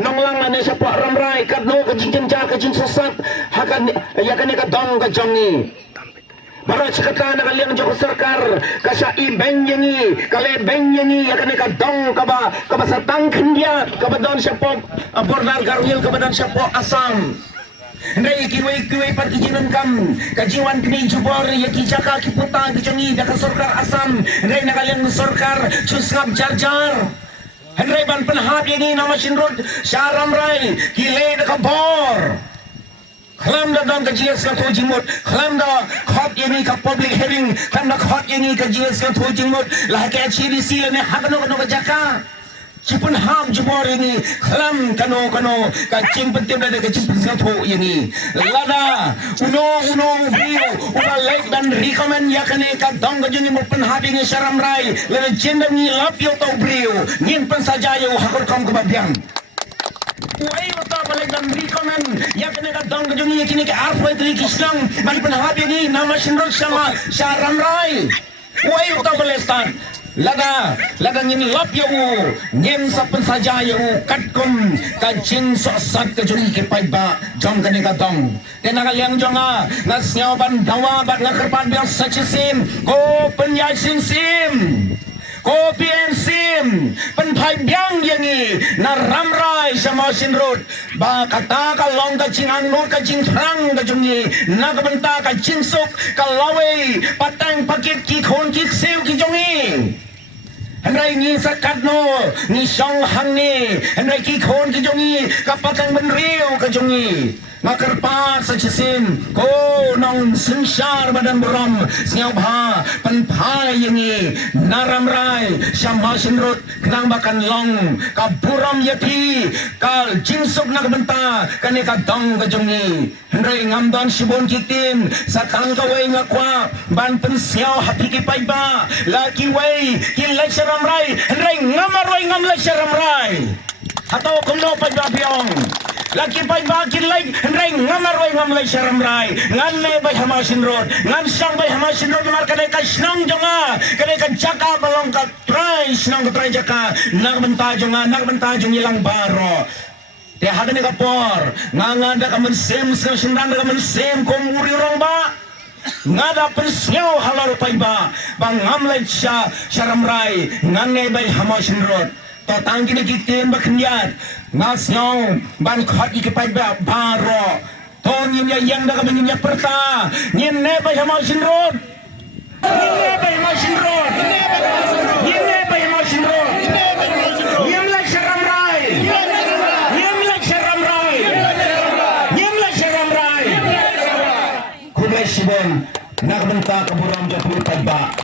nonglang ane sa pa ramrai kadno ka jinja ka jin sosat hakan ya kan ka dong ka jongi barat sekata na kaliang joko sarkar kasya ibeng yangi kale beng yangi ya kan ka dong ka ba sa tangkin dia ka ba don siya po bordar garwil ka ba don siya po asam Ndai kiwai par kijinan kam kajiwan kini jubor ya kijaka kiputa kijongi daka sarkar asam ndai nakaliang sarkar chusngap jarjar Henry ban penhab ini nama Shinrod Syaramrai Kile daka bor Klam da dan kajias ka tojimot Klam da khot ini ka public hearing Klam da khot ini kajias ka tojimot Lah ka chiri sila ne hagano ka jaka Cipun ham jubor ini Klam kano ka cing pentim da ka cing pentim to ini Lada uno bio Uba like dan recommend yakane ka dong ka jungi mo penhab ini Syaramrai Lada jendam ni lapyo tau brio Ngin pen saja yo hakor kam kebabiang Uai betul balik dan recommend yakane ka dong ka jungi yakini ka arpoy tri kislang Bali penhab ini nama Shinrod sama Syaramrai Uai betul balik stan Lada ngin lap ya ngin sapen saja ya katkum kajin sosat kejuni ke paiba jom kane ka dong tena kaliang jonga ngasnyaw ban dawa bat ngakerpan biang sachisim ko penyai sim ko pien sim pen pai biang yangi na ramrai sama Shinrod ba kata ka long ka jingang no ka jing trang ka jungi na ka benta ka jinsuk ka lawe patang pakit ki khon ki sew ki jongi Henry ni sakadno ni song hang ni Henry ki khon ki jongi kapatang benriu ka jongi ngakerpa sa chisim ko nong sinsyar badan berom singaw bha pan phai yangi naramrai syama Shinrod kenang bakan long ka buram yapi ka jinsuk na benta kane ka dong ka jongi Henry ngamdan sibon kitin sa tangkaway ngakwa ban pen siaw hapi ki paiba laki way kilay Syaramrai Henry ngamarway ngamlay Syaramrai atau kumno pagbabiong laki paiba kilay Henry ngamarway Syaramrai nganne bay hama Shinrod ngan siyang bay hama Shinrod mar kanay ka snang jonga kanay ka jaka balong ka try snang ka try jaka nagbenta jonga ilang baro Dia hadan ni kapor, ngada kamen sem sendang kamen sem komuri orang ba, ngada pensiau halar paiba, bang ngamlai Syaramrai, nganne bay hama Shinrod, to tangki ni kitin baknyat, ngasnyau ban khot iki paiba baro, to nyinya yang da kamen nyinya perta, nyenne bay hama Shinrod, nyenne bay hama Shinrod, nyenne bay hama Shinrod, nyemlai Syaramrai. Sibon nak benta keburam jatuh paiba